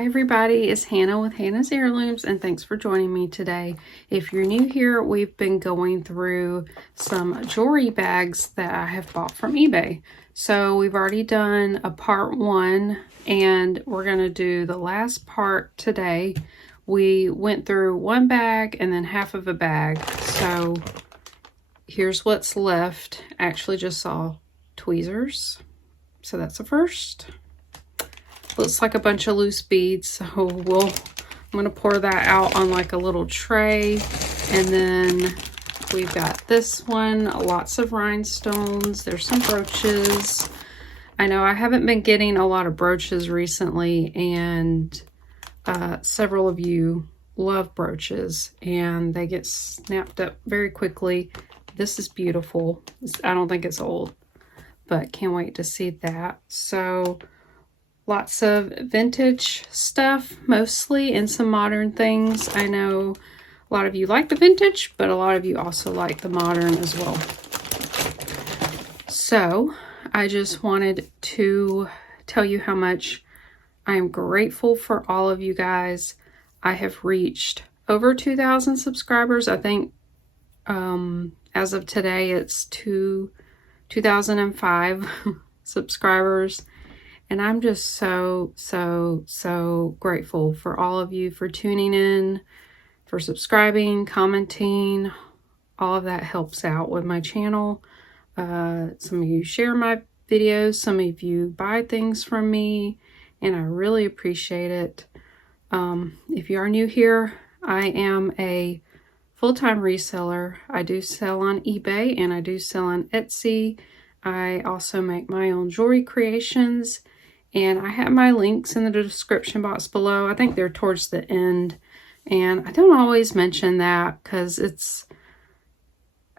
Hi everybody, it's Hannah with Hannah's Heirlooms, and thanks for joining me today. If you're new here, we've been going through some jewelry bags that I have bought from eBay. So we've already done a part 1, and we're going to do the last part today. We went through one bag and then half of a bag. So here's what's left. I actually just saw tweezers, so that's a first. Looks like a bunch of loose beads, so I'm going to pour that out on like a little tray. And then we've got this one, lots of rhinestones. There's some brooches. I know I haven't been getting a lot of brooches recently, and several of you love brooches and they get snapped up very quickly. This is beautiful. I don't think it's old, but can't wait to see that. So lots of vintage stuff mostly, and some modern things. I know a lot of you like the vintage, but a lot of you also like the modern as well. So I just wanted to tell you how much I am grateful for all of you guys. I have reached over 2,000 subscribers. I think as of today it's 2,005 subscribers. And I'm just so grateful for all of you for tuning in, for subscribing, commenting. All of that helps out with my channel. Some of you share my videos, some of you buy things from me, and I really appreciate it. If you are new here, I am a full-time reseller. I do sell on eBay and I do sell on Etsy. I also make my own jewelry creations. And I have my links in the description box below. I think they're towards the end. And I don't always mention that because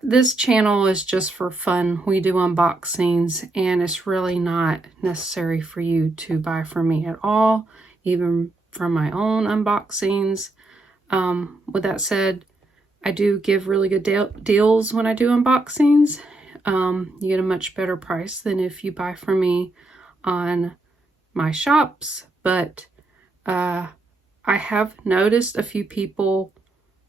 this channel is just for fun. We do unboxings, and it's really not necessary for you to buy from me at all, even from my own unboxings. With that said, I do give really good deals when I do unboxings. You get a much better price than if you buy from me on my shops, but I have noticed a few people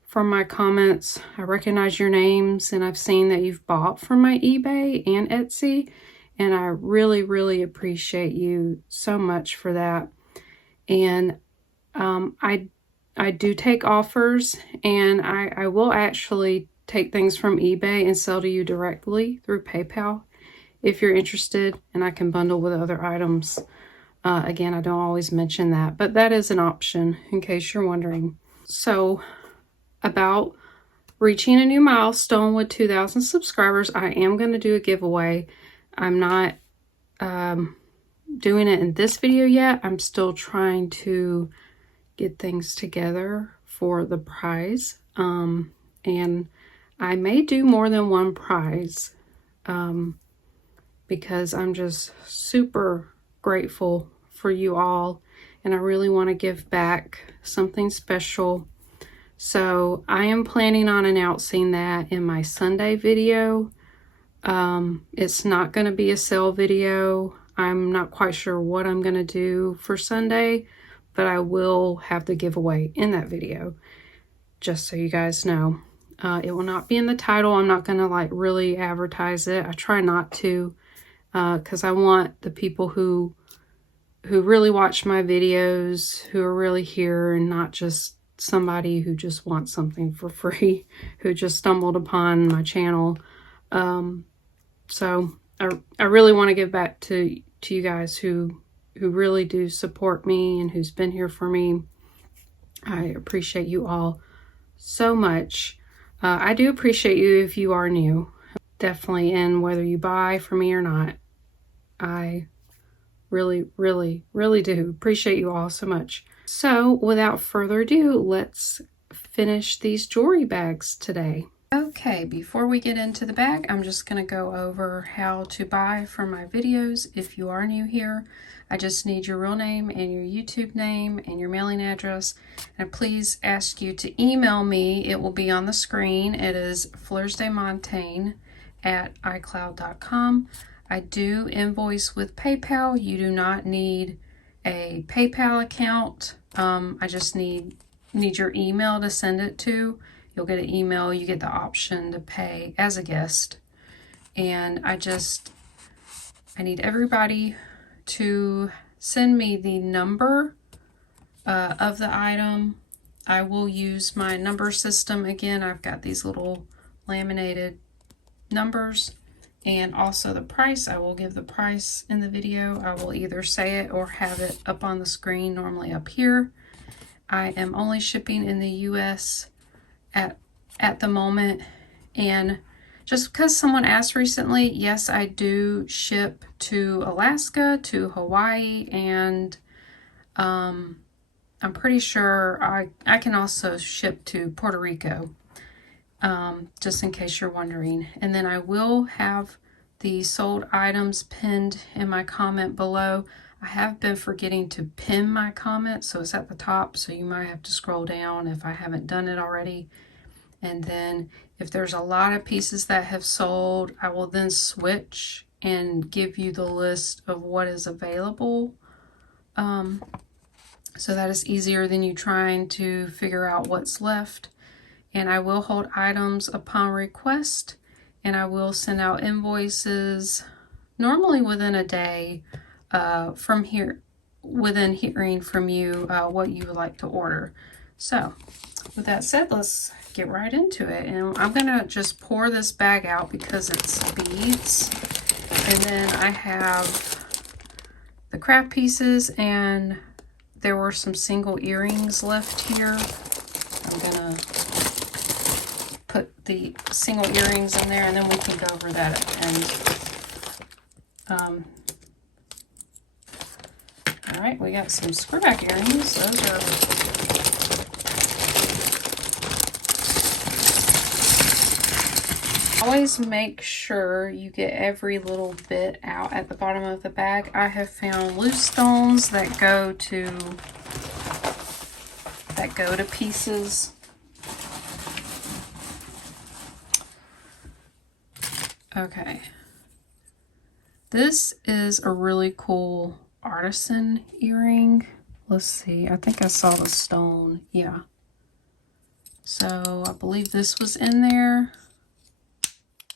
from my comments. I recognize your names, and I've seen that you've bought from my eBay and Etsy, and I really appreciate you so much for that. And I do take offers, and I will actually take things from eBay and sell to you directly through PayPal if you're interested, and I can bundle with other items. Again, I don't always mention that, but that is an option in case you're wondering. So about reaching a new milestone with 2,000 subscribers, I am going to do a giveaway. I'm not doing it in this video yet. I'm still trying to get things together for the prize. And I may do more than one prize because I'm just super grateful for you all, and I really want to give back something special. So I am planning on announcing that in my Sunday video. It's not going to be a sale video. I'm not quite sure what I'm going to do for Sunday, but I will have the giveaway in that video, just so you guys know. It will not be in the title. I'm not going to like really advertise it. I try not to, because I want the people who really watch my videos, who are really here, and not just somebody who just wants something for free, who just stumbled upon my channel. So I really want to give back to you guys who really do support me and who's been here for me. I appreciate you all so much. I do appreciate you if you are new, definitely, and whether you buy from me or not. I really do appreciate you all so much. So without further ado, let's finish these jewelry bags today. Okay, before we get into the bag, I'm just going to go over how to buy from my videos. If you are new here, I just need your real name and your YouTube name and your mailing address. And please ask you to email me. It will be on the screen. It is fleursdemontagne@icloud.com. I do invoice with PayPal. You do not need a PayPal account I just need your email to send it to. You'll get an email. You get the option to pay as a guest. And I need everybody to send me the number of the item. I will use my number system again. I've got these little laminated numbers, and also the price. I will give the price in the video. I will either say it or have it up on the screen, normally up here. I am only shipping in the US at the moment, and just because someone asked recently, yes, I do ship to Alaska, to Hawaii, and I'm pretty sure I can also ship to Puerto Rico, just in case you're wondering. And then I will have the sold items pinned in my comment below. I have been forgetting to pin my comment, so it's at the top, so you might have to scroll down if I haven't done it already. And then if there's a lot of pieces that have sold, I will then switch and give you the list of what is available. So that is easier than you trying to figure out what's left. And I will hold items upon request, and I will send out invoices normally within a day from here, within hearing from you what you would like to order. So with that said, let's get right into it. And I'm gonna just pour this bag out because it's beads, and then I have the craft pieces, and there were some single earrings left here. I'm gonna put the single earrings in there, and then we can go over that at the end. All right, we got some screwback earrings. Those are always make sure you get every little bit out at the bottom of the bag. I have found loose stones that go to pieces. Okay. This is a really cool artisan earring. Let's see. I think I saw the stone. Yeah. So I believe this was in there,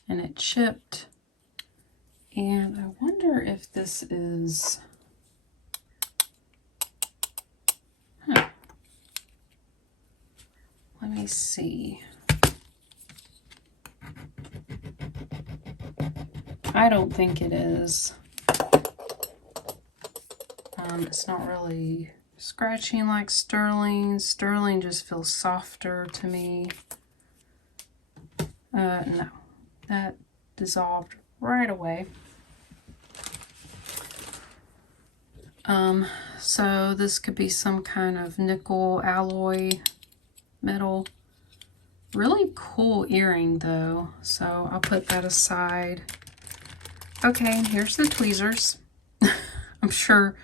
and it chipped. And I wonder if this is, let me see. I don't think it is. It's not really scratching like sterling. Sterling just feels softer to me. No, that dissolved right away. So this could be some kind of nickel alloy metal. Really cool earring though, so I'll put that aside. Okay, here's the tweezers. I'm sure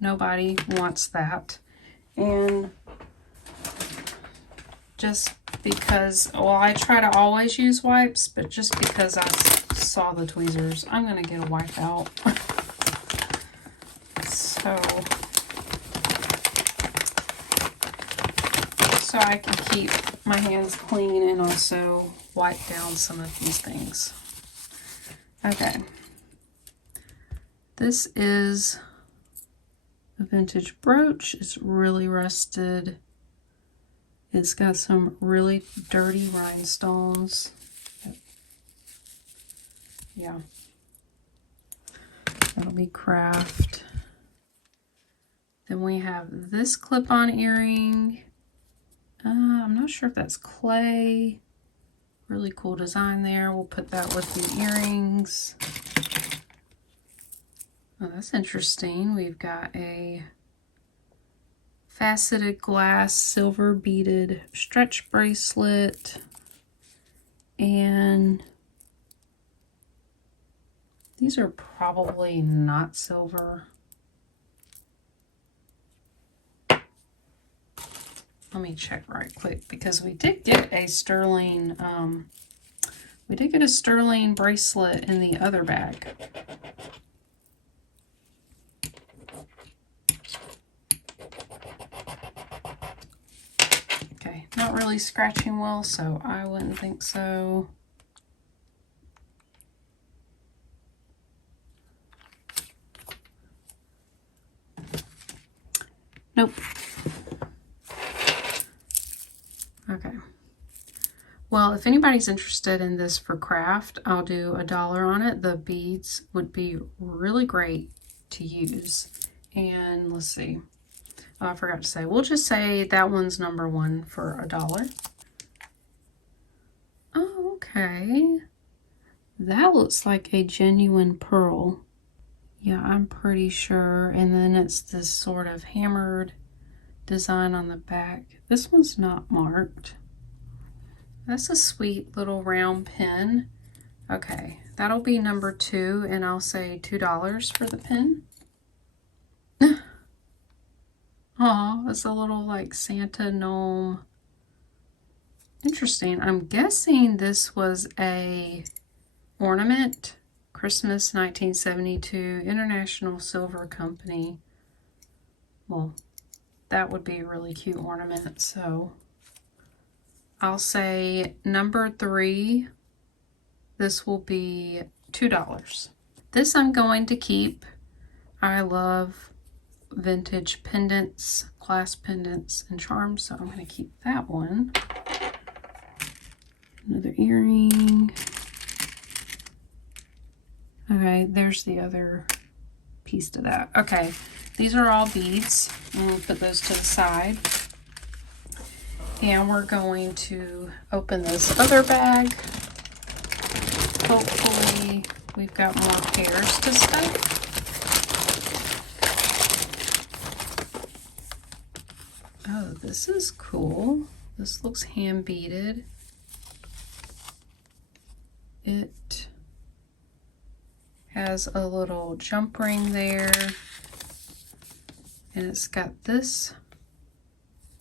nobody wants that. And just because, well, I try to always use wipes, but just because I saw the tweezers, I'm gonna get a wipe out. So I can keep my hands clean and also wipe down some of these things. Okay. This is a vintage brooch. It's really rusted. It's got some really dirty rhinestones. Yeah. That'll be craft. Then we have this clip-on earring. I'm not sure if that's clay. Really cool design there. We'll put that with the earrings. Oh, that's interesting. We've got a faceted glass silver beaded stretch bracelet, and these are probably not silver. Let me check right quick, because we did get a sterling bracelet in the other bag. Not really scratching well, so I wouldn't think so. Nope. Okay. Well, if anybody's interested in this for craft, I'll do $1 on it. The beads would be really great to use. And let's see. Oh, I forgot to say. We'll just say that one's number 1 for $1. Oh, okay. That looks like a genuine pearl. Yeah, I'm pretty sure. And then it's this sort of hammered design on the back. This one's not marked. That's a sweet little round pin. Okay, that'll be number 2, and I'll say $2 for the pin. Aw, that's a little like Santa gnome. Interesting. I'm guessing this was a ornament. Christmas 1972 International Silver Company. Well, that would be a really cute ornament, so I'll say number 3. This will be $2. This I'm going to keep. I love vintage pendants, clasp pendants, and charms, so I'm going to keep that one. Another earring. Okay, there's the other piece to that. Okay, these are all beads. I'm going to put those to the side. And we're going to open this other bag. Hopefully we've got more pairs to stuff. Oh, this is cool. This looks hand beaded. It has a little jump ring there. And it's got this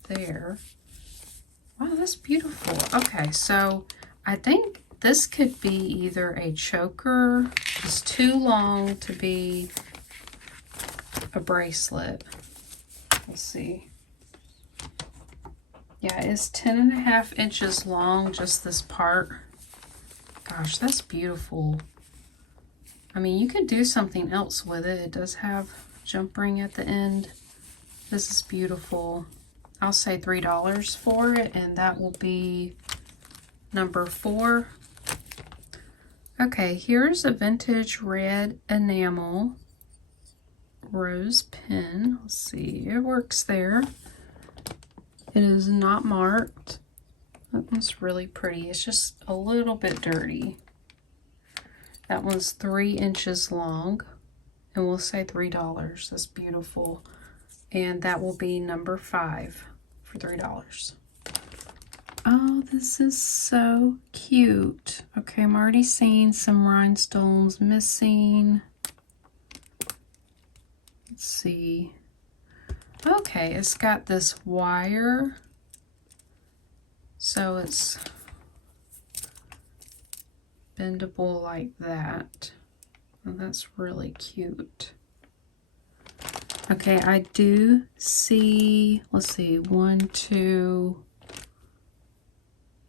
there. Wow, that's beautiful. Okay, so I think this could be either a choker. It's too long to be a bracelet. Let's see. Yeah, it's 10.5 inches long, just this part. Gosh, that's beautiful. I mean, you could do something else with it. It does have jump ring at the end. This is beautiful. I'll say $3 for it, and that will be number 4. Okay, here's a vintage red enamel rose pin. Let's see, it works there. It is not marked. That one's really pretty. It's just a little bit dirty. That one's 3 inches long, and we'll say $3. That's beautiful. And that will be number 5 for $3. Oh, this is so cute. Okay, I'm already seeing some rhinestones missing. Let's see. Okay, it's got this wire. So it's bendable like that. And that's really cute. Okay, I do see, let's see, 1, 2,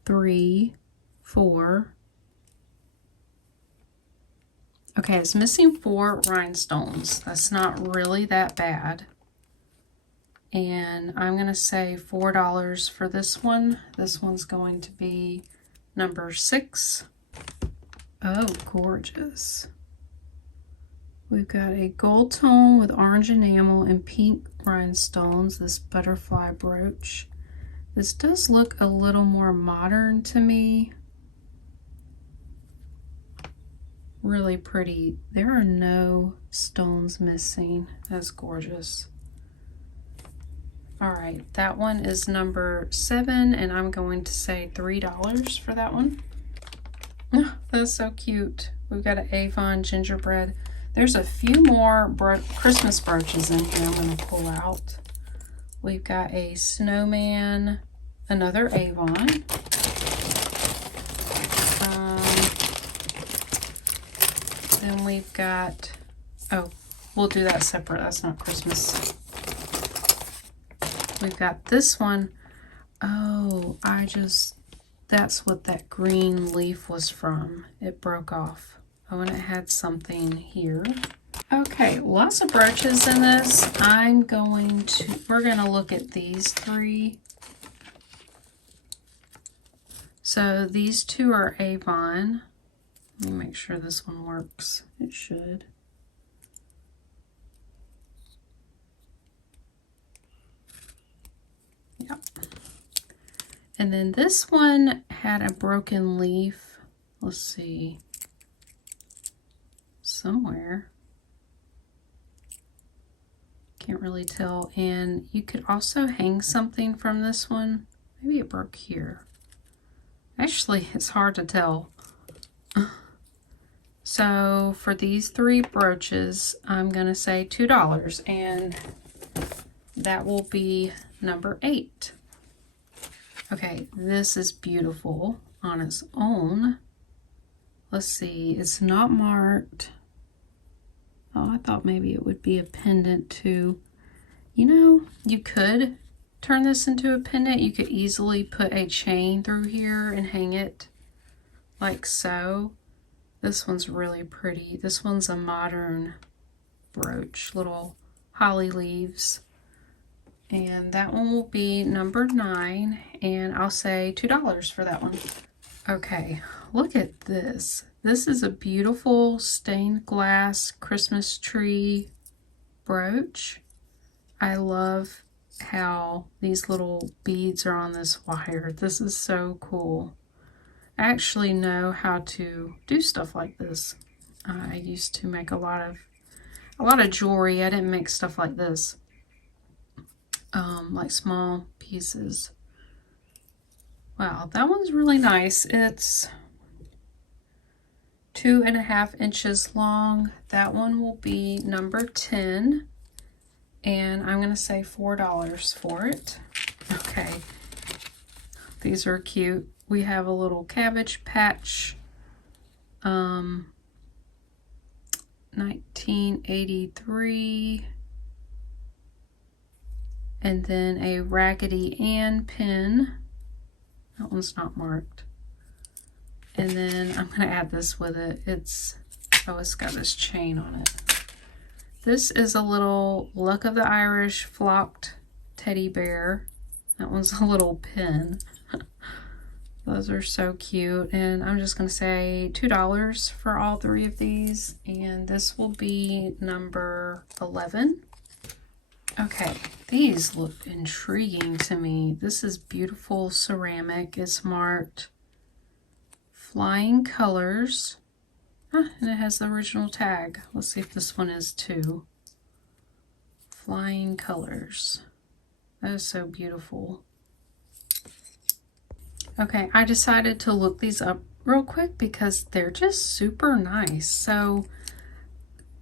3, 4. Okay, it's missing 4 rhinestones. That's not really that bad. And I'm going to say $4 for this one. This one's going to be number 6. Oh, gorgeous. We've got a gold tone with orange enamel and pink rhinestones, this butterfly brooch. This does look a little more modern to me. Really pretty. There are no stones missing. That's gorgeous. All right, that one is number 7, and I'm going to say $3 for that one. Oh, that's so cute. We've got an Avon gingerbread. There's a few more Christmas brooches in here I'm going to pull out. We've got a snowman, another Avon. Then we've got, oh, we'll do that separate. That's not Christmas. We've got this one. Oh, that's what that green leaf was from. It broke off. Oh, and it had something here. Okay, lots of brooches in this. We're going to look at these three. So these two are Avon. Let me make sure this one works. It should. Yep. And then this one had a broken leaf. Let's see. Somewhere. Can't really tell. And you could also hang something from this one. Maybe it broke here. Actually, it's hard to tell. So for these three brooches, I'm going to say $2, and that will be number 8. Okay, this is beautiful on its own. Let's see, it's not marked. Oh, I thought maybe it would be a pendant too. You know, you could turn this into a pendant. You could easily put a chain through here and hang it like so. This one's really pretty. This one's a modern brooch, little holly leaves. And that one will be number 9, and I'll say $2 for that one. Okay, look at this. This is a beautiful stained glass Christmas tree brooch. I love how these little beads are on this wire. This is so cool. I actually know how to do stuff like this. I used to make a lot of jewelry. I didn't make stuff like this. Like small pieces. Wow, that one's really nice. It's 2.5 inches long. That one will be number 10, and I'm going to say $4 for it. Okay, these are cute. We have a little Cabbage Patch 1983, and then a Raggedy Ann pin. That one's not marked. And then I'm going to add this with it. It's got this chain on it. This is a little Luck of the Irish flocked teddy bear. That one's a little pin. Those are so cute. And I'm just going to say $2 for all three of these. And this will be number 11. Okay, these look intriguing to me. This is beautiful ceramic. It's marked Flying Colors. And it has the original tag. Let's see if this one is too. Flying Colors. That is so beautiful. Okay, I decided to look these up real quick because they're just super nice. So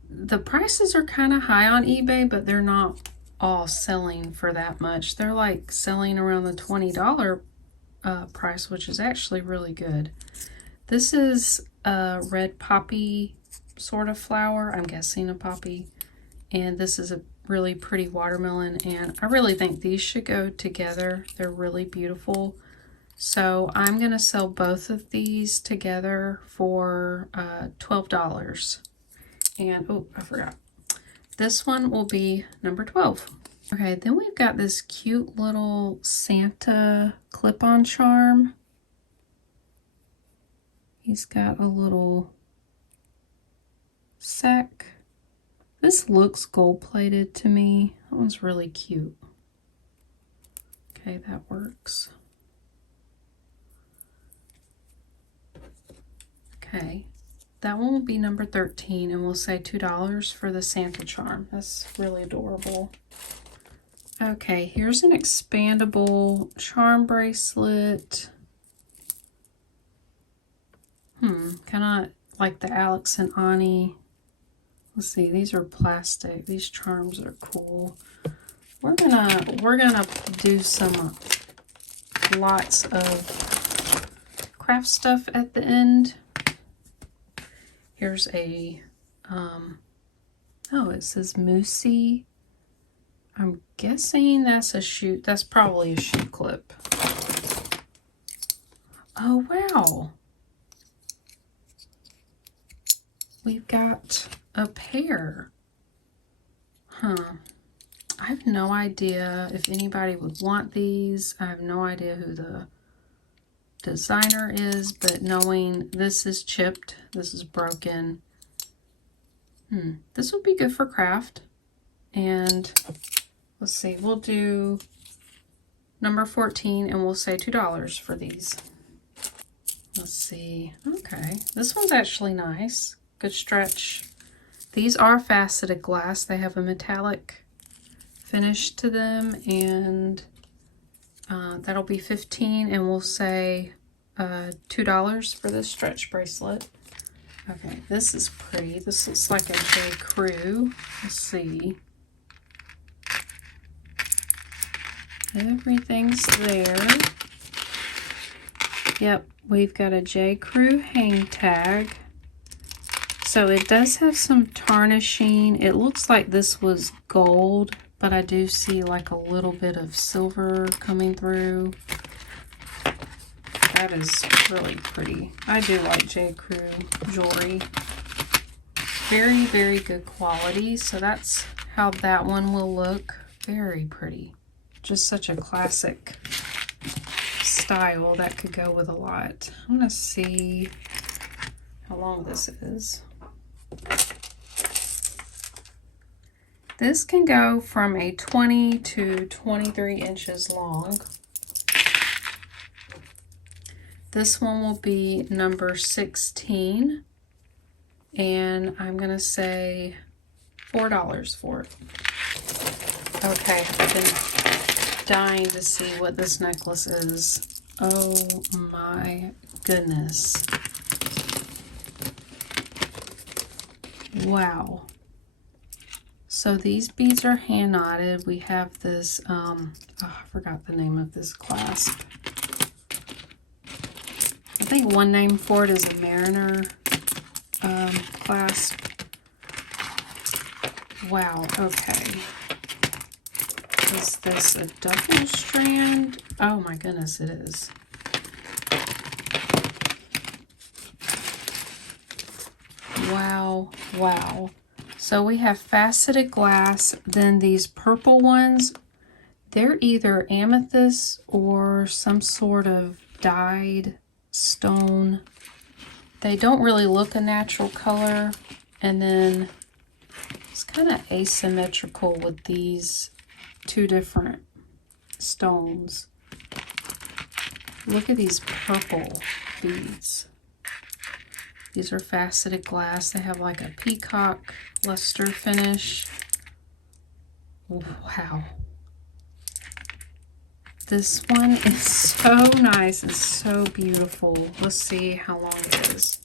the prices are kind of high on eBay, but they're not all selling for that much. They're like selling around the $20 price, which is actually really good. This is a red poppy sort of flower. I'm guessing a poppy. And this is a really pretty watermelon. And I really think these should go together. They're really beautiful. So I'm going to sell both of these together for $12. And, oh, I forgot. This one will be number 12. Okay, then we've got this cute little Santa clip-on charm. He's got a little sack. This looks gold-plated to me. That one's really cute. Okay, that works. Okay, that one will be number 13, and we'll say $2 for the Santa charm. That's really adorable. Okay, here's an expandable charm bracelet. Kind of like the Alex and Ani. Let's see, these are plastic. These charms are cool. We're gonna do some lots of craft stuff at the end. Here's a oh, it says Moosey. I'm guessing that's a shoe. That's probably a shoe clip. Oh, wow. We've got a pair. Huh. I have no idea if anybody would want these. I have no idea who the designer is, but knowing this is chipped, this is broken, this would be good for craft. And let's see, we'll do number 14 and we'll say $2 for these. Let's see. Okay, this one's actually nice. Good stretch. These are faceted glass. They have a metallic finish to them, and that'll be 15, and we'll say $2 for this stretch bracelet. Okay, this is pretty. This looks like a J. Crew. Let's see. Everything's there. Yep, we've got a J. Crew hang tag. So it does have some tarnishing. It looks like this was gold, but I do see like a little bit of silver coming through. That is really pretty. I do like J. Crew jewelry. Very, very good quality. So that's how that one will look. Very pretty. Just such a classic style that could go with a lot. I'm going to see how long this is. This can go from a 20 to 23 inches long. This one will be number 16, and I'm going to say $4 for it. Okay, I've been dying to see what this necklace is. Oh my goodness. Wow. So these beads are hand knotted. We have this, I forgot the name of this clasp. I think one name for it is a Mariner clasp. Wow, okay. Is this a double strand? Oh my goodness, it is. Wow, wow. So we have faceted glass, then these purple ones, they're either amethyst or some sort of dyed stone. They don't really look a natural color, and then it's kind of asymmetrical with these two different stones. Look at these purple beads. These are faceted glass. They have like a peacock luster finish. Wow. This one is so nice and so beautiful. Let's see how long it is.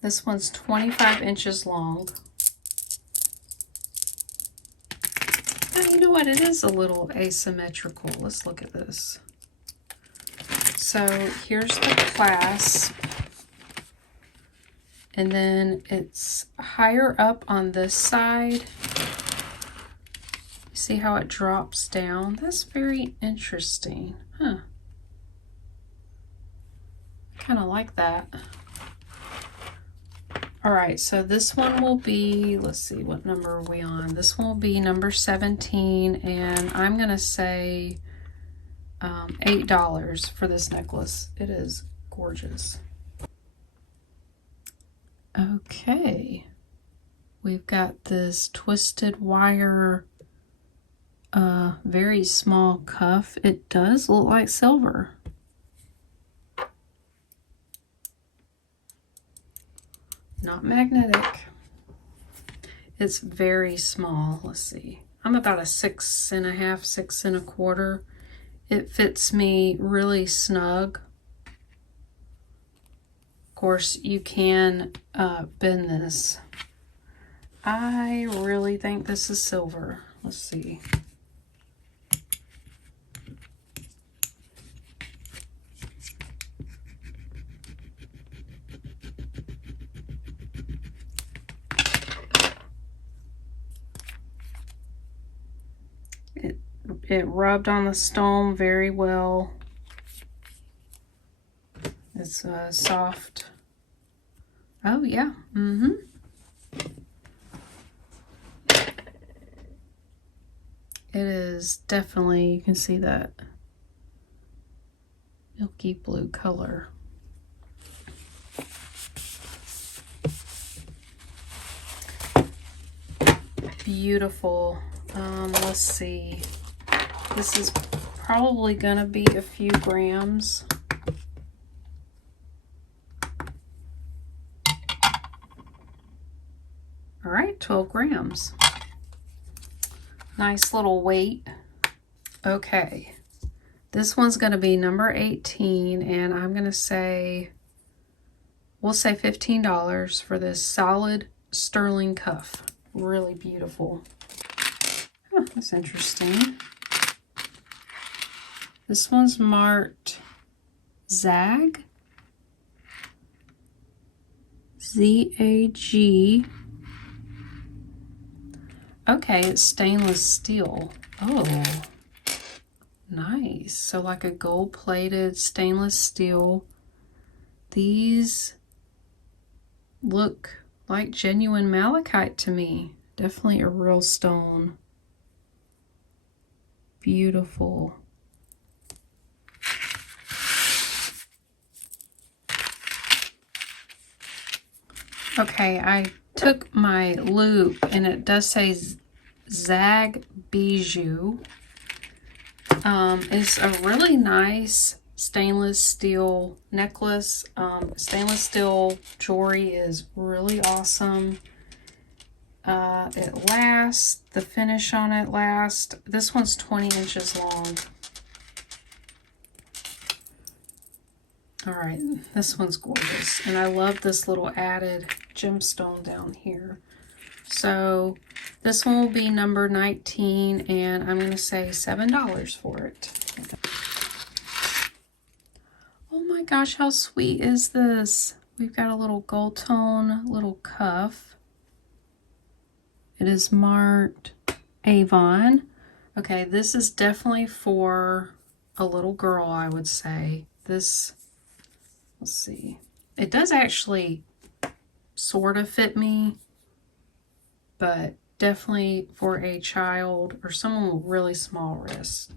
This one's 25 inches long. Oh, you know what? It is a little asymmetrical. Let's look at this. So here's the clasp. And then it's higher up on this side. You see how it drops down? That's very interesting. Huh. Kind of like that. All right, so this one will be, let's see, what number are we on? This one will be number 17, and I'm gonna say $8 for this necklace. It is gorgeous. Okay, we've got this twisted wire, very small cuff. It does look like silver. Not magnetic. It's very small. Let's see. I'm about a 6.5, 6.25. It fits me really snug. Of course, you can bend this. I really think this is silver. Let's see. it rubbed on the stone very well. It's soft. Oh yeah, It is definitely, you can see that milky blue color. Beautiful. Let's see. This is probably gonna be a few grams. All right, 12 grams. Nice little weight. Okay, this one's gonna be number 18, and I'm gonna say, we'll say $15 for this solid sterling cuff. Really beautiful. Oh, that's interesting. This one's marked ZAG. Z-A-G. Okay, it's stainless steel. Oh, nice. So like a gold-plated stainless steel. These look like genuine malachite to me. Definitely a real stone. Beautiful. Okay, I took my loop and it does say Zag Bijou. It's a really nice stainless steel necklace. Stainless steel jewelry is really awesome. It lasts. The finish on it lasts. This one's 20 inches long. All right, this one's gorgeous. And I love this little added gemstone down here. So this one will be number 19, and I'm going to say $7 for it. Oh my gosh, how sweet is this? We've got a little gold tone little cuff. It is marked Avon. Okay, this is definitely for a little girl, I would say. This, let's see. It does actually sort of fit me, but definitely for a child or someone with really small wrists.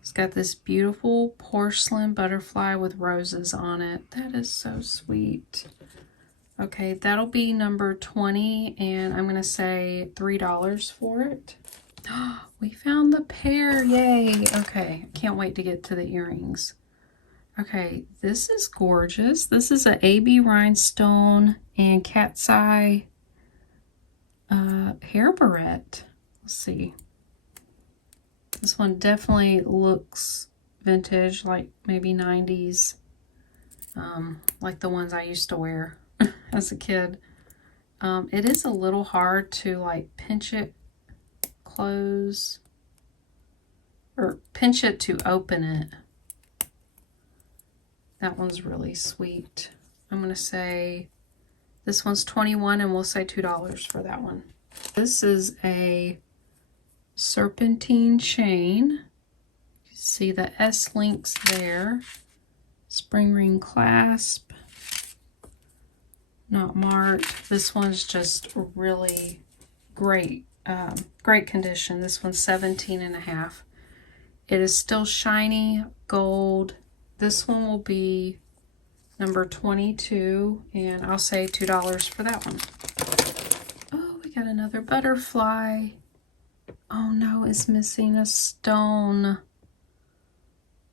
It's got this beautiful porcelain butterfly with roses on it. That is so sweet. Okay, that'll be number 20, and I'm going to say $3 for it. We found the pair, yay. Okay, can't wait to get to the earrings. Okay, this is gorgeous. This is a AB rhinestone and cat's eye hair barrette. Let's see. This one definitely looks vintage, like maybe 90s, like the ones I used to wear as a kid. It is a little hard to like pinch it close, or pinch it to open it. That one's really sweet. I'm going to say this one's 21, and we'll say $2 for that one. This is a serpentine chain. You see the S links there. Spring ring clasp. Not marked. This one's just really great. Great condition. This one's 17.5. It is still shiny gold. This one will be number 22, and I'll say $2 for that one. Oh, we got another butterfly. Oh no, it's missing a stone.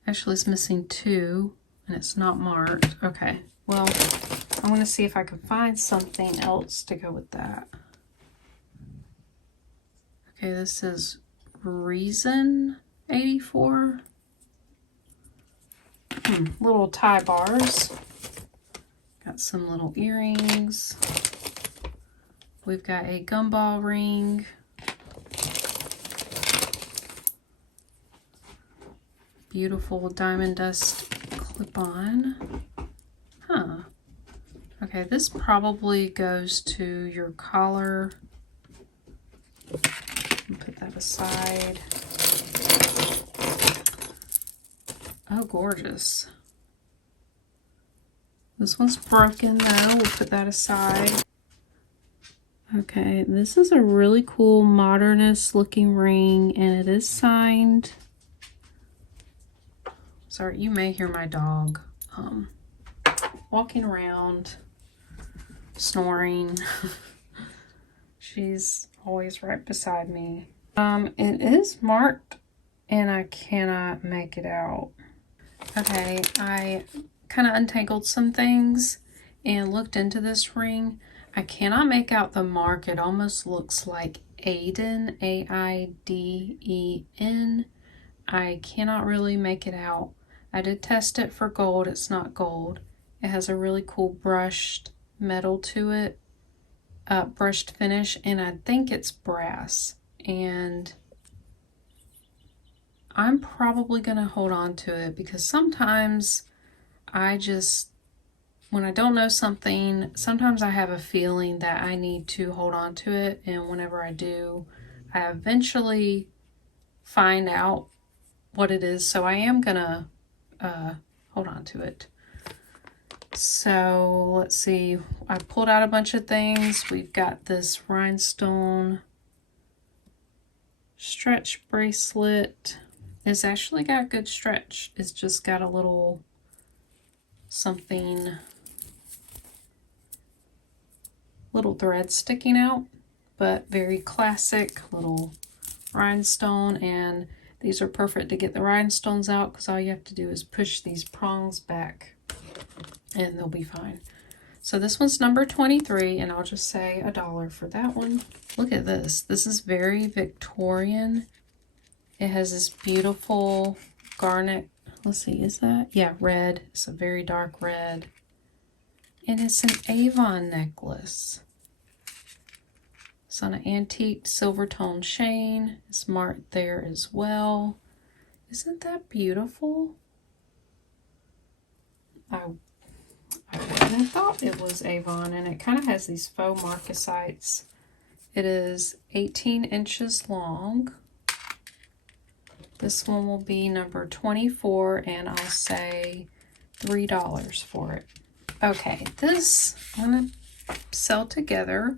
Actually, it's missing two, and it's not marked. Okay, well, I'm going to see if I can find something else to go with that. Okay, this is Reason 84. Little tie bars. Got some little earrings. We've got a gumball ring. Beautiful diamond dust clip-on. Huh. Okay, this probably goes to your collar. Put that aside. Oh, gorgeous. This one's broken though. We'll put that aside. Okay, this is a really cool modernist looking ring, and it is signed. Sorry, you may hear my dog walking around, snoring. She's always right beside me. It is marked, and I cannot make it out. Okay, I kind of untangled some things and looked into this ring. I cannot make out the mark. It almost looks like Aiden, A-I-D-E-N. I cannot really make it out. I did test it for gold. It's not gold. It has a really cool brushed metal to it, brushed finish, and I think it's brass. And I'm probably going to hold on to it because sometimes when I don't know something, sometimes I have a feeling that I need to hold on to it, and whenever I do, I eventually find out what it is, so I am gonna hold on to it. So let's see, I pulled out a bunch of things. We've got this rhinestone stretch bracelet. It's actually got good stretch. It's just got a little something, little thread sticking out, but very classic little rhinestone. And these are perfect to get the rhinestones out because all you have to do is push these prongs back and they'll be fine. So this one's number 23, and I'll just say $1 for that one. Look at this. This is very Victorian. It has this beautiful garnet. Let's see, is that? Yeah, red. It's a very dark red. And it's an Avon necklace. It's on an antique silver tone chain. It's marked there as well. Isn't that beautiful? I wouldn't have thought it was Avon, and it kind of has these faux marcasites. It is 18 inches long. This one will be number 24, and I'll say $3 for it. Okay, this I'm going to sell together.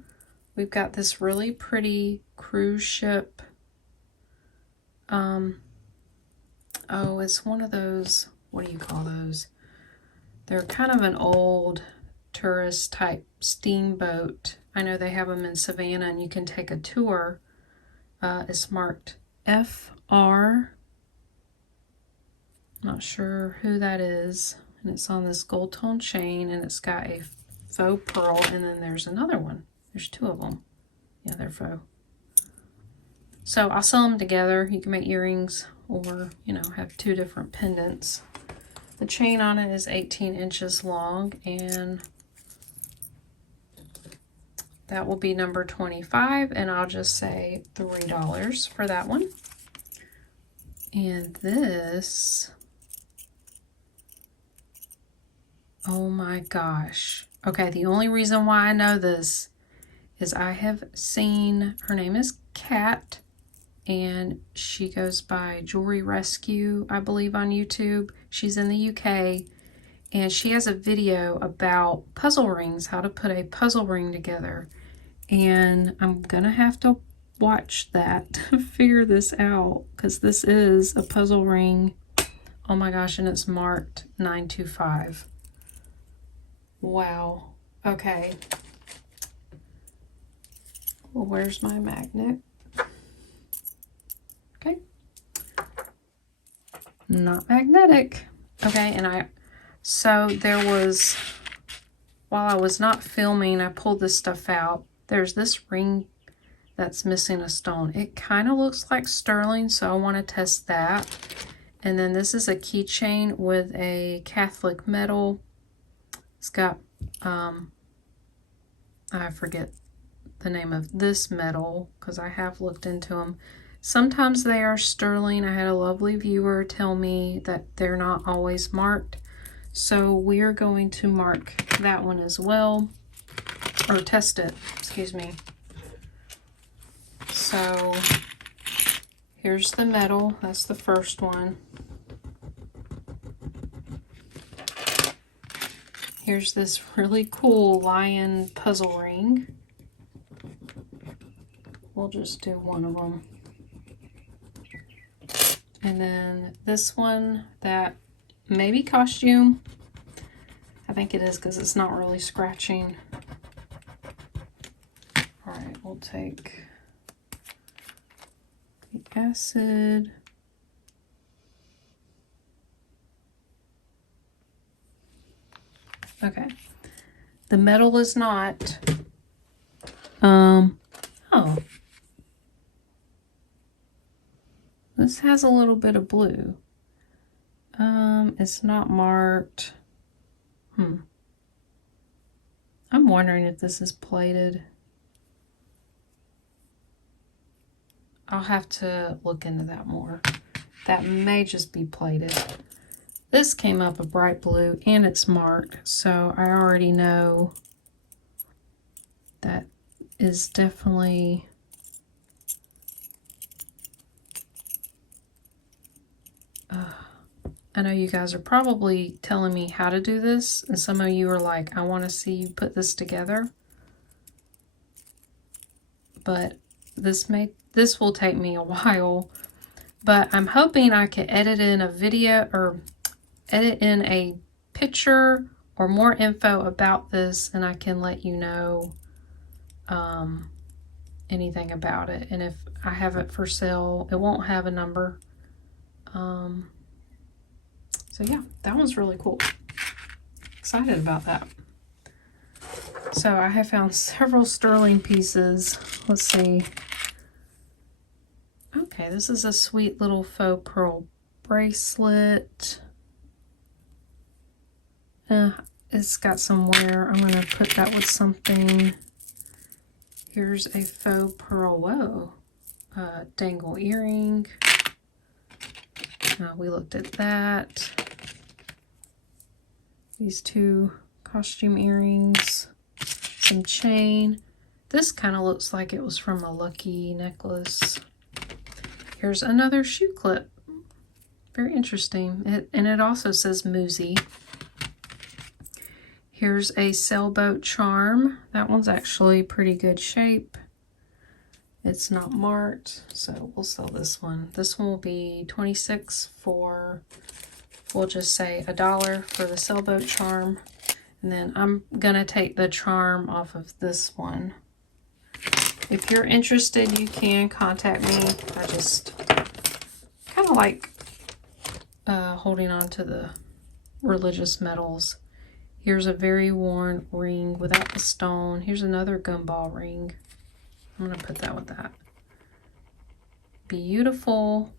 We've got this really pretty cruise ship. Oh, it's one of those, what do you call those? They're kind of an old tourist type steamboat. I know they have them in Savannah and you can take a tour. It's marked FR. Not sure who that is. And it's on this gold tone chain, and it's got a faux pearl, and then there's another one. There's two of them. Yeah, they're faux. So I'll sell them together. You can make earrings or, you know, have two different pendants. The chain on it is 18 inches long, and that will be number 25, and I'll just say $3 for that one. And this, oh my gosh. Okay, the only reason why I know this is I have seen, her name is Kat, and she goes by Jewelry Rescue, I believe, on YouTube. She's in the UK, and she has a video about puzzle rings, how to put a puzzle ring together. And I'm gonna have to watch that to figure this out, because this is a puzzle ring. Oh my gosh, and it's marked 925. Wow. Okay. Well, where's my magnet? Okay. Not magnetic. Okay, and so there was, while I was not filming, I pulled this stuff out. There's this ring that's missing a stone. It kind of looks like sterling, so I want to test that. And then this is a keychain with a Catholic medal. It's got, I forget the name of this metal because I have looked into them. Sometimes they are sterling. I had a lovely viewer tell me that they're not always marked. So we are going to mark that one as well, or test it, excuse me. So Here's the metal. That's the first one. Here's this really cool lion puzzle ring. We'll just do one of them. And then this one that maybe costume. I think it is because it's not really scratching. All right, we'll take the acid. Okay, the metal is not. Oh, this has a little bit of blue. It's not marked. I'm wondering if this is plated. I'll have to look into that more. That may just be plated. This came up a bright blue and it's marked, so I already know that is definitely I know you guys are probably telling me how to do this, and some of you are like, I want to see you put this together. But this will take me a while. But I'm hoping I can edit in a video or edit in a picture or more info about this, and I can let you know anything about it. And if I have it for sale, it won't have a number. So yeah, that one's really cool. Excited about that. So I have found several sterling pieces. Let's see. Okay, this is a sweet little faux pearl bracelet. It's got some wear. I'm going to put that with something. Here's a faux pearl, dangle earring. We looked at that. These two costume earrings, some chain. This kind of looks like it was from a lucky necklace. Here's another shoe clip. Very interesting. And it also says Musi. Here's a sailboat charm. That one's actually pretty good shape. It's not marked, so we'll sell this one. This one will be $26 for, we'll just say $1 for the sailboat charm. And then I'm gonna take the charm off of this one. If you're interested, you can contact me. I just kind of like holding on to the religious metals. Here's a very worn ring without the stone. Here's another gumball ring. I'm going to put that with that. Beautiful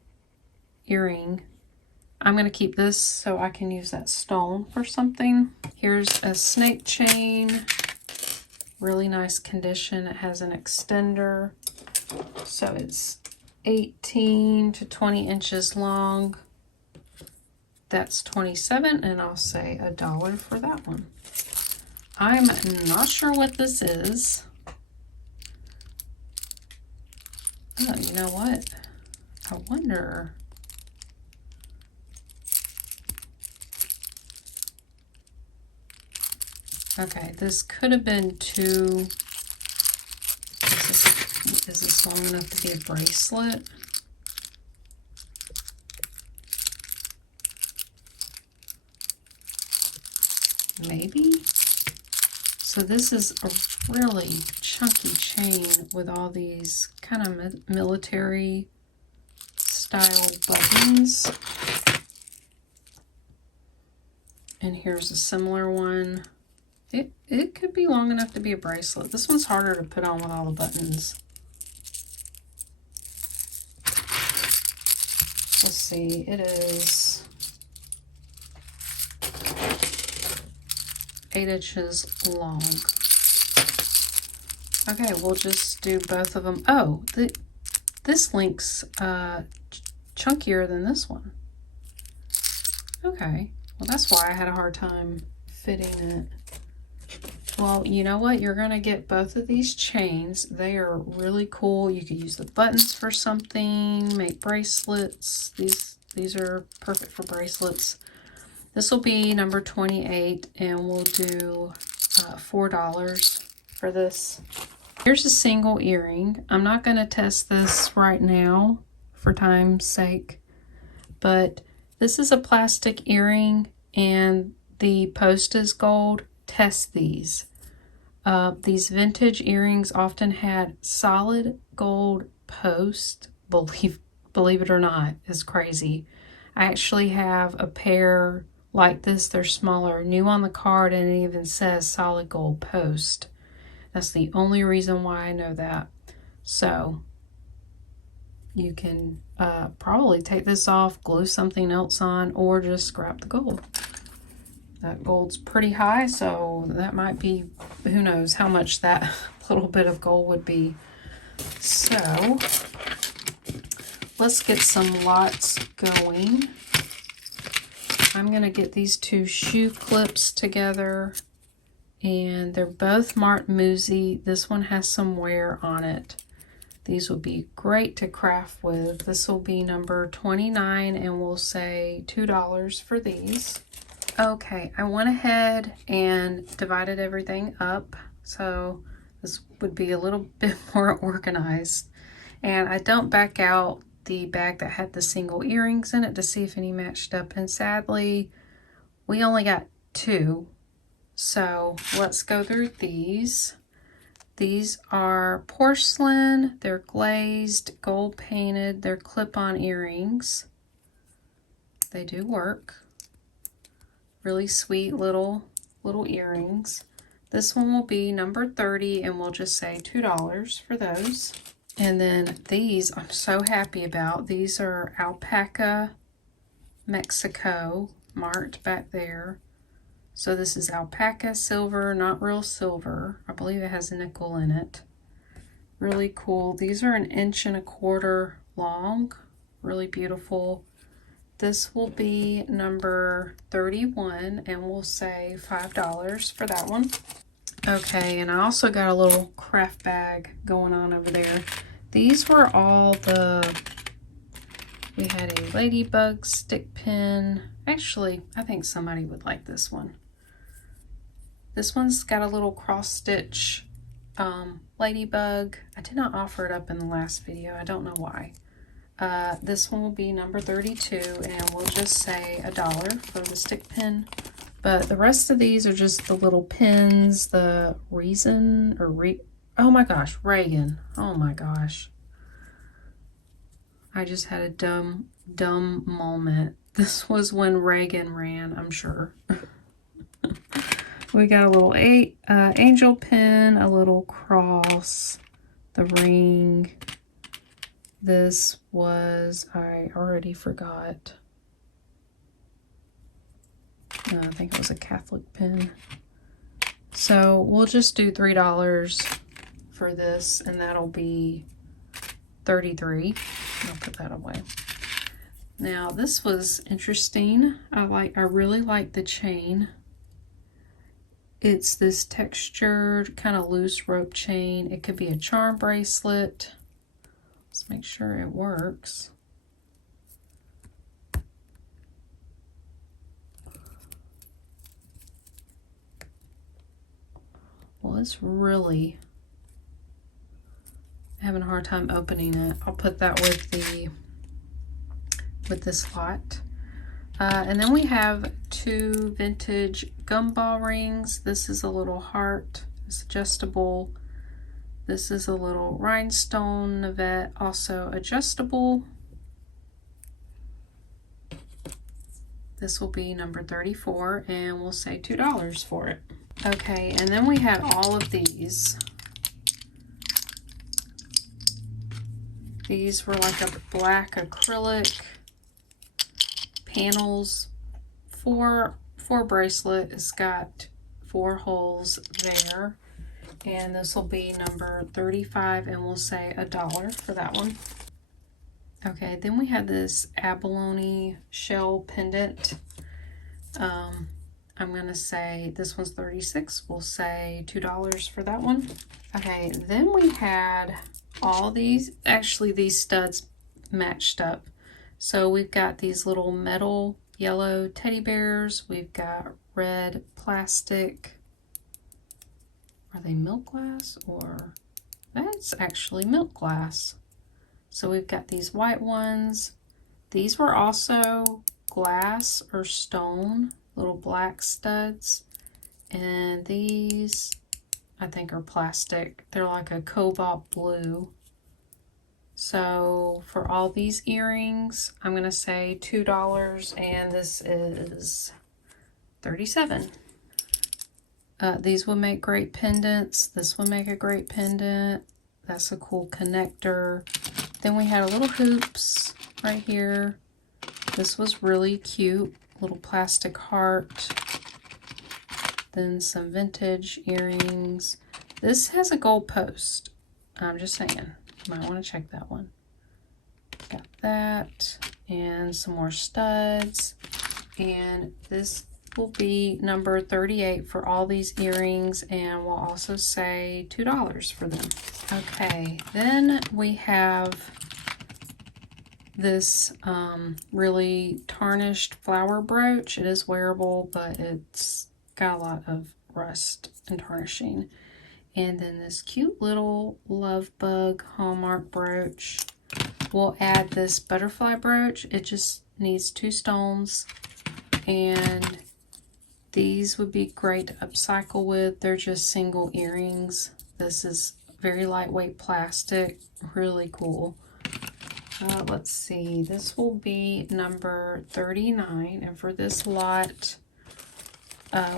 earring. I'm going to keep this so I can use that stone for something. Here's a snake chain. Really nice condition. It has an extender. So it's 18 to 20 inches long. That's $27, and I'll say $1 for that one. I'm not sure what this is. Oh, you know what? I wonder. Okay, this could have been two. Is this long enough to be a bracelet? Maybe. So this is a really chunky chain with all these kind of military style buttons. And here's a similar one. It could be long enough to be a bracelet. This one's harder to put on with all the buttons. Let's see, it is 8 inches long. Okay, we'll just do both of them. Oh, this link's chunkier than this one. Okay, well that's why I had a hard time fitting it. Well, you know what? You're going to get both of these chains. They are really cool. You could use the buttons for something, make bracelets. These are perfect for bracelets. This will be number 28, and we'll do $4 for this. Here's a single earring. I'm not going to test this right now for time's sake, but this is a plastic earring, and the post is gold. Test these. These vintage earrings often had solid gold post. Believe it or not, it's crazy. I actually have a pair like this. They're smaller, new on the card, and it even says solid gold post. That's the only reason why I know that. So you can probably take this off, glue something else on, or just scrap the gold. That gold's pretty high, so that might be, who knows how much that little bit of gold would be. So let's get some lots going. I'm going to get these two shoe clips together, and they're both marked Musi. This one has some wear on it. These will be great to craft with. This will be number 29, and we'll say $2 for these. Okay, I went ahead and divided everything up, so this would be a little bit more organized. And I dumped back out the bag that had the single earrings in it to see if any matched up, and sadly, we only got 2. So let's go through these. These are porcelain, they're glazed, gold painted, they're clip-on earrings. They do work. Really sweet little earrings. This one will be number 30, and we'll just say $2 for those. And then these I'm so happy about. These are Alpaca, Mexico, marked back there. So this is alpaca silver, not real silver. I believe it has a nickel in it. Really cool. These are 1.25 inches long. Really beautiful. This will be number 31, and we'll say $5 for that one. Okay, and I also got a little craft bag going on over there. These were all we had a ladybug stick pin. Actually, I think somebody would like this one. This one's got a little cross stitch ladybug. I did not offer it up in the last video. I don't know why. This one will be number 32, and we'll just say $1 for the stick pin. But the rest of these are just the little pins, the Reason, or oh my gosh, Reagan. Oh my gosh. I just had a dumb moment. This was when Reagan ran, I'm sure. We got a little angel pin, a little cross, the ring. This was, I already forgot. No, I think it was a Catholic pin. So we'll just do $3 for this, and that'll be 33. I'll put that away. Now this was interesting. I really like the chain. It's this textured, kind of loose rope chain. It could be a charm bracelet. Let's make sure it works. Well, it's really having a hard time opening it. I'll put that with this lot. And then we have 2 vintage gumball rings. This is a little heart. It's adjustable. This is a little rhinestone navette, also adjustable. This will be number 34, and we'll say $2 for it. Okay, and then we had all of these. These were like a black acrylic panels. Four bracelet. It's got 4 holes there. And this will be number 35, and we'll say $1 for that one. Okay, then we have this abalone shell pendant. I'm going to say this one's 36. We'll say $2 for that one. Okay, then we had all these, actually these studs matched up. So we've got these little metal yellow teddy bears. We've got red plastic. Are they milk glass or? That's actually milk glass. So we've got these white ones. These were also glass or stone, little black studs. And these, I think, are plastic. They're like a cobalt blue. So for all these earrings, I'm going to say $2, and this is 37. These would make great pendants. This would make a great pendant. That's a cool connector. Then we had a little hoops right here. This was really cute. Little plastic heart. Then some vintage earrings. This has a gold post. I'm just saying. You might want to check that one. Got that. And some more studs. And this will be number 38 for all these earrings, and we'll also say $2 for them. Okay, then we have this really tarnished flower brooch. It is wearable, but it's got a lot of rust and tarnishing. And then this cute little love bug hallmark brooch. We'll add this butterfly brooch. It just needs 2 stones, and these would be great to upcycle with. They're just single earrings. This is very lightweight plastic, really cool. Let's see, this will be number 39, and for this lot,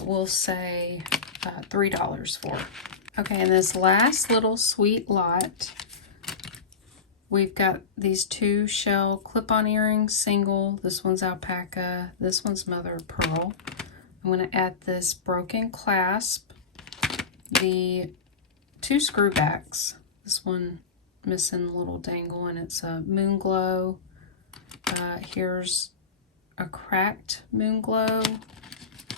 we'll say $3 for it. Okay, and this last little sweet lot, we've got these 2 shell clip-on earrings, single. This one's alpaca, this one's mother of pearl. I'm going to add this broken clasp, the 2 screw backs. This one missing a little dangle, and it's a moon glow. Here's a cracked moon glow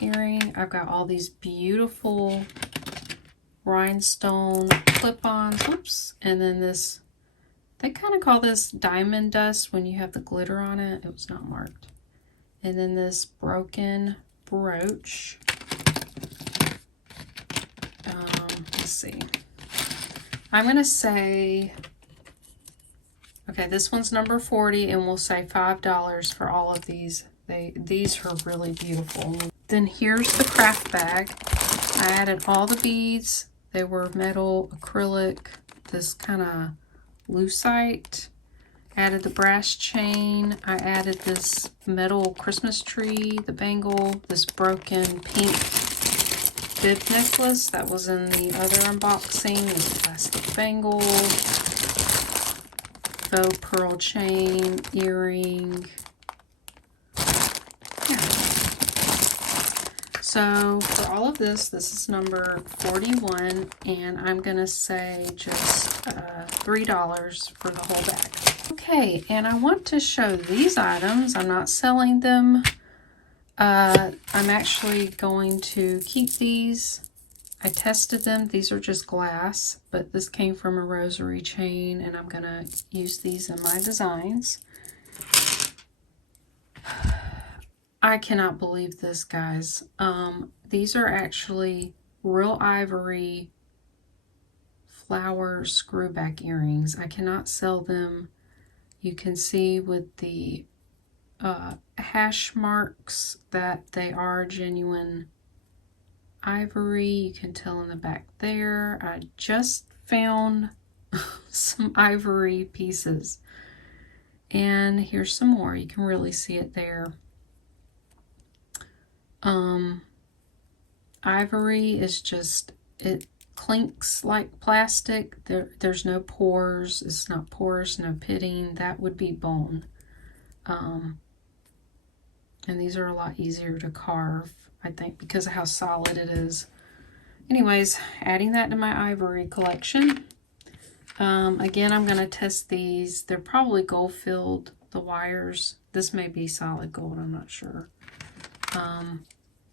earring. I've got all these beautiful rhinestone clip-ons. Oops. And then this, they kind of call this diamond dust when you have the glitter on it. It was not marked. And then this broken brooch. Let's see. I'm going to say, okay, this one's number 40, and we'll say $5 for all of these. These are really beautiful. Then here's the craft bag. I added all the beads. They were metal, acrylic, this kind of lucite. Added the brass chain. I added this metal Christmas tree, the bangle, this broken pink bib necklace that was in the other unboxing, this plastic bangle, faux pearl chain, earring. Yeah. So for all of this, this is number 41, and I'm going to say just $3 for the whole bag. Okay, and I want to show these items. I'm not selling them. I'm actually going to keep these. I tested them. These are just glass, but this came from a rosary chain, and I'm going to use these in my designs. I cannot believe this, guys. These are actually real ivory flower screwback earrings. I cannot sell them. You can see with the hash marks that they are genuine ivory. You can tell in the back there. I just found some ivory pieces. And here's some more. You can really see it there. Ivory is just, it clinks like plastic. There's no pores. It's not porous, no pitting. That would be bone. And these are a lot easier to carve, I think, because of how solid it is. Anyways, adding that to my ivory collection. Again, I'm going to test these. They're probably gold filled, the wires. This may be solid gold, I'm not sure.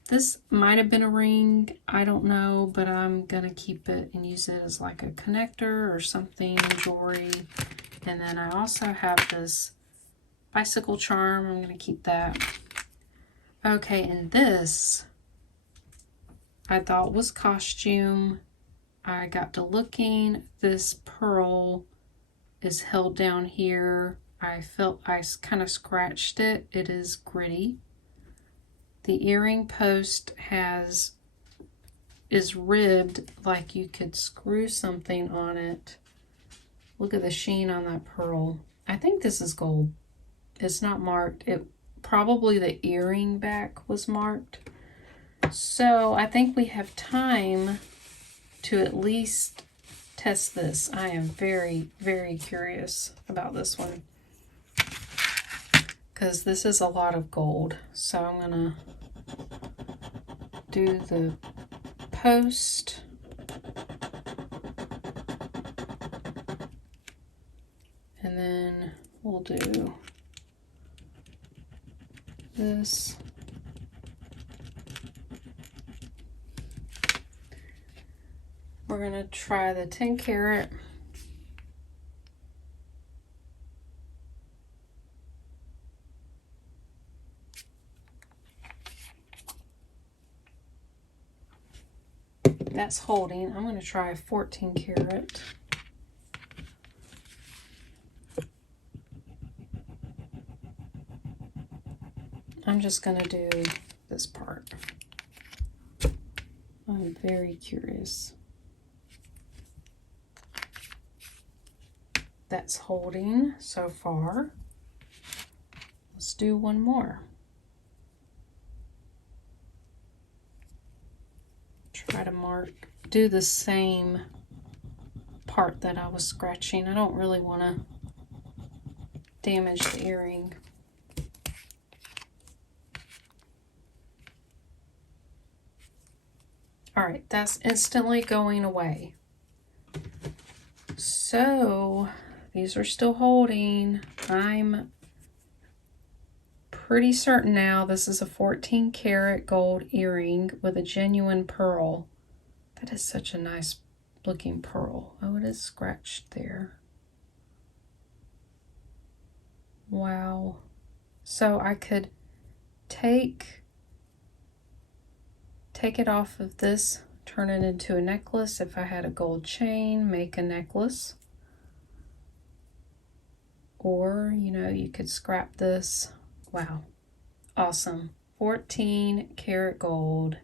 This might have been a ring, I don't know, but I'm gonna keep it and use it as like a connector or something, jewelry. And then I also have this bicycle charm. I'm gonna keep that. Okay, and this I thought was costume. I got to looking. This pearl is held down here. I felt I kind of scratched it. It is gritty. The earring post is ribbed, like you could screw something on it. Look at the sheen on that pearl. I think this is gold. It's not marked. It probably the earring back was marked. So I think we have time to at least test this. I am very, very curious about this one because this is a lot of gold. So I'm gonna do the post. And then we'll do this. We're going to try the 10 carat. That's holding. I'm going to try a 14 carat. I'm just going to do this part. I'm very curious. That's holding so far. Let's do one more. Try to do the same part that I was scratching. I don't really want to damage the earring. All right, that's instantly going away. So these are still holding. I'm pretty certain now this is a 14 karat gold earring with a genuine pearl. That is such a nice looking pearl. Oh, it is scratched there. Wow. So I could take it off of this, turn it into a necklace. If I had a gold chain, make a necklace. Or, you know, you could scrap this. Wow. Awesome. 14 karat gold.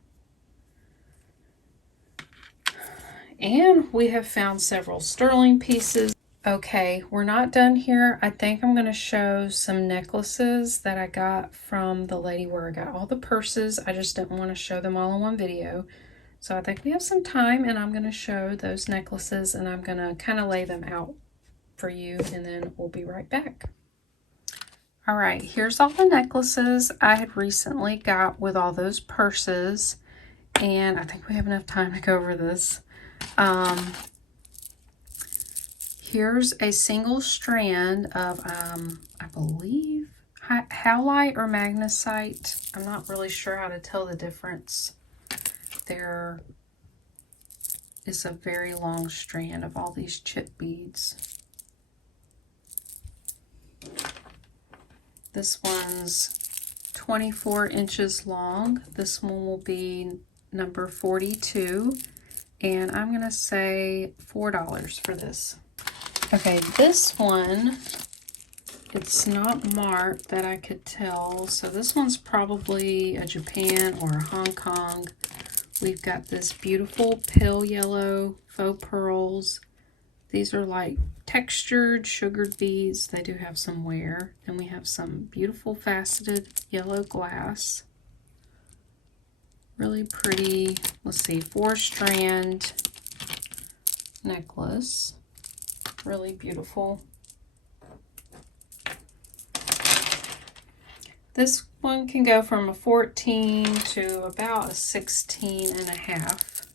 And we have found several sterling pieces. Okay, we're not done here. I think I'm going to show some necklaces that I got from the lady where I got all the purses. I just didn't want to show them all in one video. So I think we have some time, and I'm going to show those necklaces, and I'm going to kind of lay them out for you, and then we'll be right back. All right, here's all the necklaces I had recently got with all those purses, and I think we have enough time to go over this. Here's a single strand of, I believe, howlite or magnesite. I'm not really sure how to tell the difference. There is a very long strand of all these chip beads. This one's 24 inches long. This one will be number 42. And I'm going to say $4 for this. Okay, this one, it's not marked that I could tell. So this one's probably a Japan or a Hong Kong. We've got this beautiful pale yellow faux pearls. These are like textured sugared beads. They do have some wear. And we have some beautiful faceted yellow glass. Really pretty, let's see, 4-strand necklace. Really beautiful. This one can go from a 14 to about a 16.5.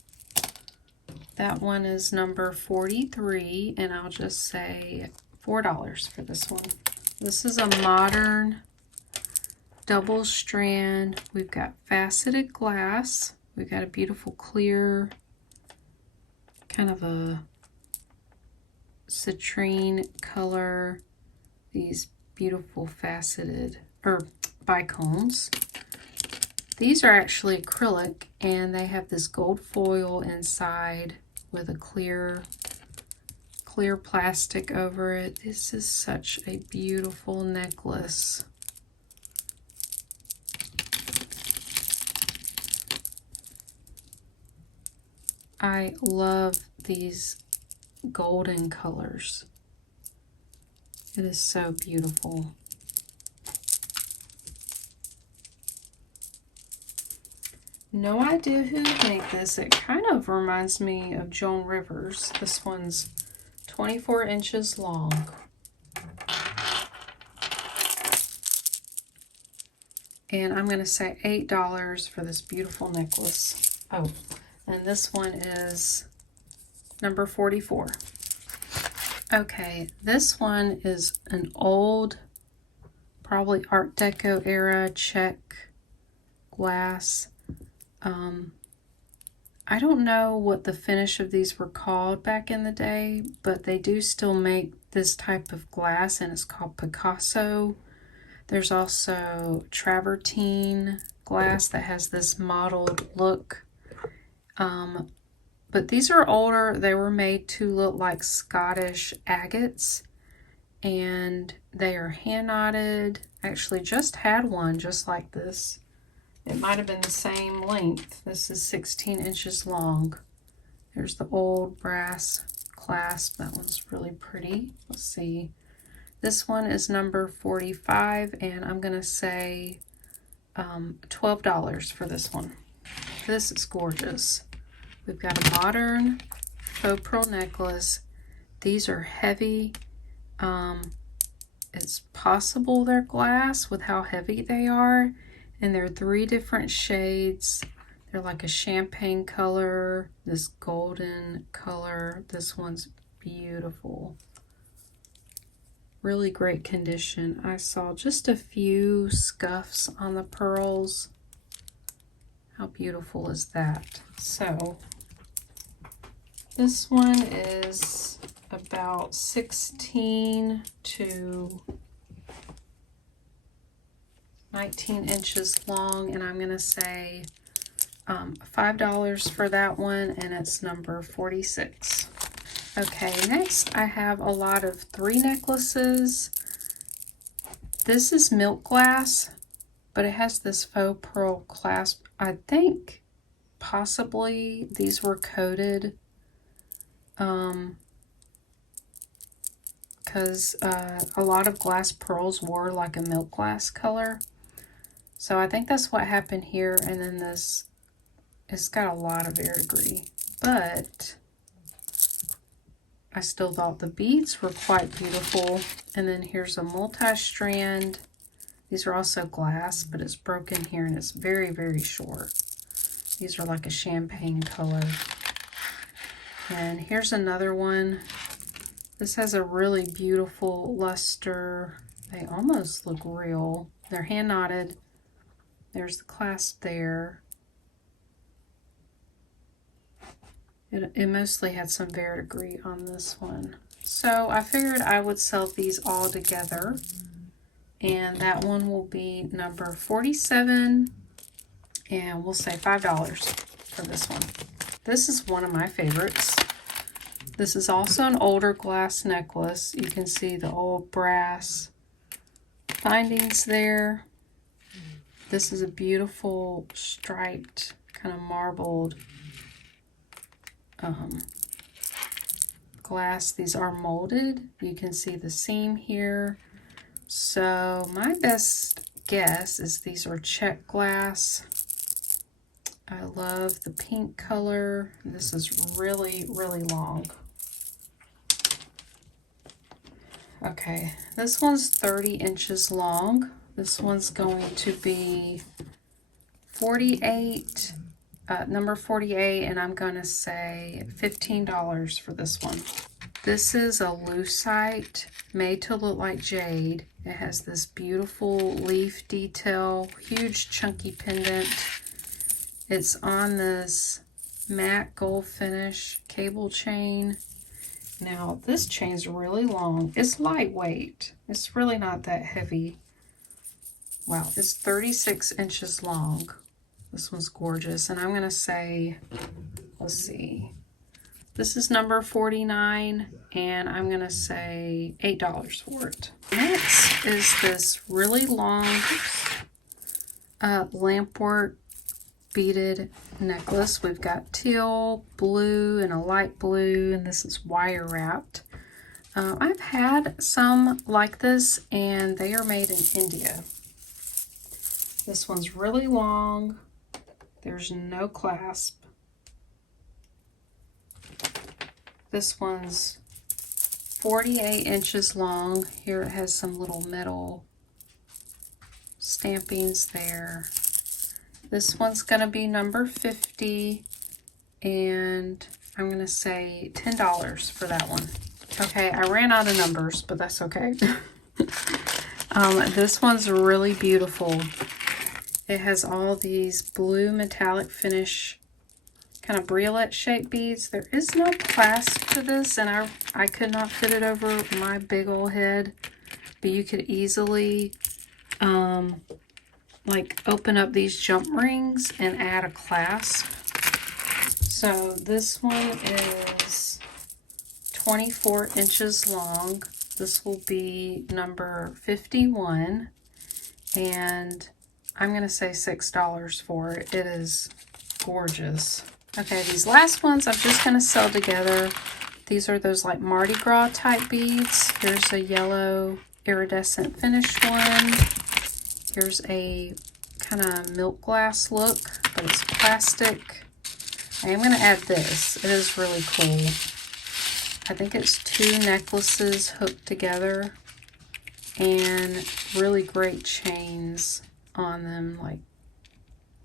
That one is number 43, and I'll just say $4 for this one. This is a modern double strand. We've got faceted glass. We've got a beautiful clear, kind of a citrine color. These beautiful faceted, or bicones. These are actually acrylic, and they have this gold foil inside with a clear plastic over it. This is such a beautiful necklace. I love these golden colors. It is so beautiful. No idea who made this. It kind of reminds me of Joan Rivers. This one's 24 inches long. And I'm going to say $8 for this beautiful necklace. Oh, and this one is number 44. Okay, this one is an old, probably Art Deco era check glass. I don't know what the finish of these were called back in the day, but they do still make this type of glass, and it's called Picasso. There's also travertine glass that has this mottled look. But these are older. They were made to look like Scottish agates, and they are hand knotted. I actually just had one just like this. It might have been the same length. This is 16 inches long. There's the old brass clasp. That one's really pretty. Let's see. This one is number 45, and I'm going to say $12 for this one. This is gorgeous. We've got a modern faux pearl necklace. These are heavy. It's possible they're glass with how heavy they are. And they're 3 different shades. They're like a champagne color, this golden color. This one's beautiful. Really great condition. I saw just a few scuffs on the pearls. How beautiful is that? So this one is about 16 to 19 inches long, and I'm going to say $5 for that one, and it's number 46. Okay, next I have a lot of 3 necklaces. This is milk glass, but it has this faux pearl clasp. I think possibly these were coated because a lot of glass pearls were like a milk glass color. So I think that's what happened here. And then this, it's got a lot of verdigris, but I still thought the beads were quite beautiful. And then here's a multi-strand. These are also glass, but it's broken here and it's very, very short. These are like a champagne color. And here's another one. This has a really beautiful luster. They almost look real. They're hand knotted. There's the clasp there. It mostly had some verdigris on this one. So I figured I would sell these all together. And that one will be number 47. And we'll say $5 for this one. This is one of my favorites. This is also an older glass necklace. You can see the old brass findings there. This is a beautiful striped, kind of marbled glass. These are molded. You can see the seam here. So my best guess is these are check glass. I love the pink color. This is really, really long. Okay, this one's 30 inches long. This one's going to be 48, number 48, and I'm going to say $15 for this one. This is a lucite made to look like jade. It has this beautiful leaf detail, huge chunky pendant. It's on this matte gold finish cable chain. Now this chain's really long. It's lightweight. It's really not that heavy. Wow, it's 36 inches long. This one's gorgeous. And I'm gonna say, let's see, this is number 49, and I'm gonna say $8 for it. Next is this really long lampwork beaded necklace. We've got teal, blue, and a light blue, and this is wire wrapped. I've had some like this, and they are made in India. This one's really long. There's no clasp. This one's 48 inches long. Here it has some little metal stampings there. This one's going to be number 50, and I'm going to say $10 for that one. Okay, I ran out of numbers, but that's okay. This one's really beautiful. It has all these blue metallic finish, kind of briolet shaped beads. There is no clasp to this, and I could not fit it over my big old head, but you could easily like open up these jump rings and add a clasp. So this one is 24 inches long. This will be number 51, and I'm gonna say $6 for it. It is gorgeous. Okay, these last ones I'm just gonna sell together. These are those like Mardi Gras type beads. Here's a yellow iridescent finish one. Here's a kind of milk glass look, but it's plastic. I am gonna add this. It is really cool. I think it's 2 necklaces hooked together, and really great chains on them, like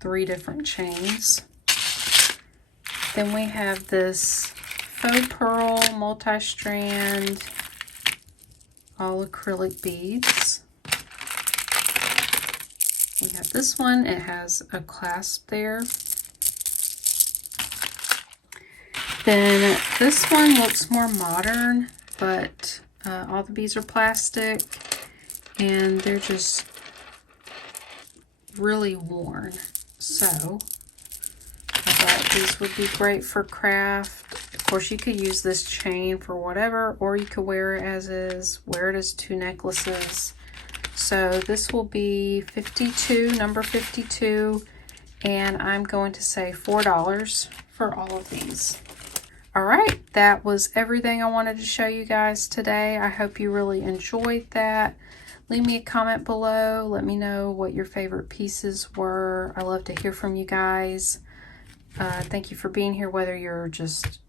3 different chains. Then we have this faux pearl multi-strand all acrylic beads. We have this one. It has a clasp there. Then this one looks more modern, but all the beads are plastic, and they're just really worn. So I thought these would be great for craft. Of course, you could use this chain for whatever, or you could wear it as is, wear it as 2 necklaces. So this will be 52, number 52, and I'm going to say $4 for all of these. All right, that was everything I wanted to show you guys today. I hope you really enjoyed that. Leave me a comment below. Let me know what your favorite pieces were. I love to hear from you guys. Thank you for being here, whether you're just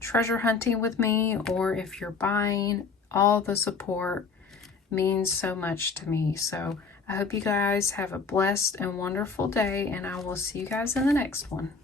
treasure hunting with me or if you're buying. All the support means so much to me. So I hope you guys have a blessed and wonderful day, and I will see you guys in the next one.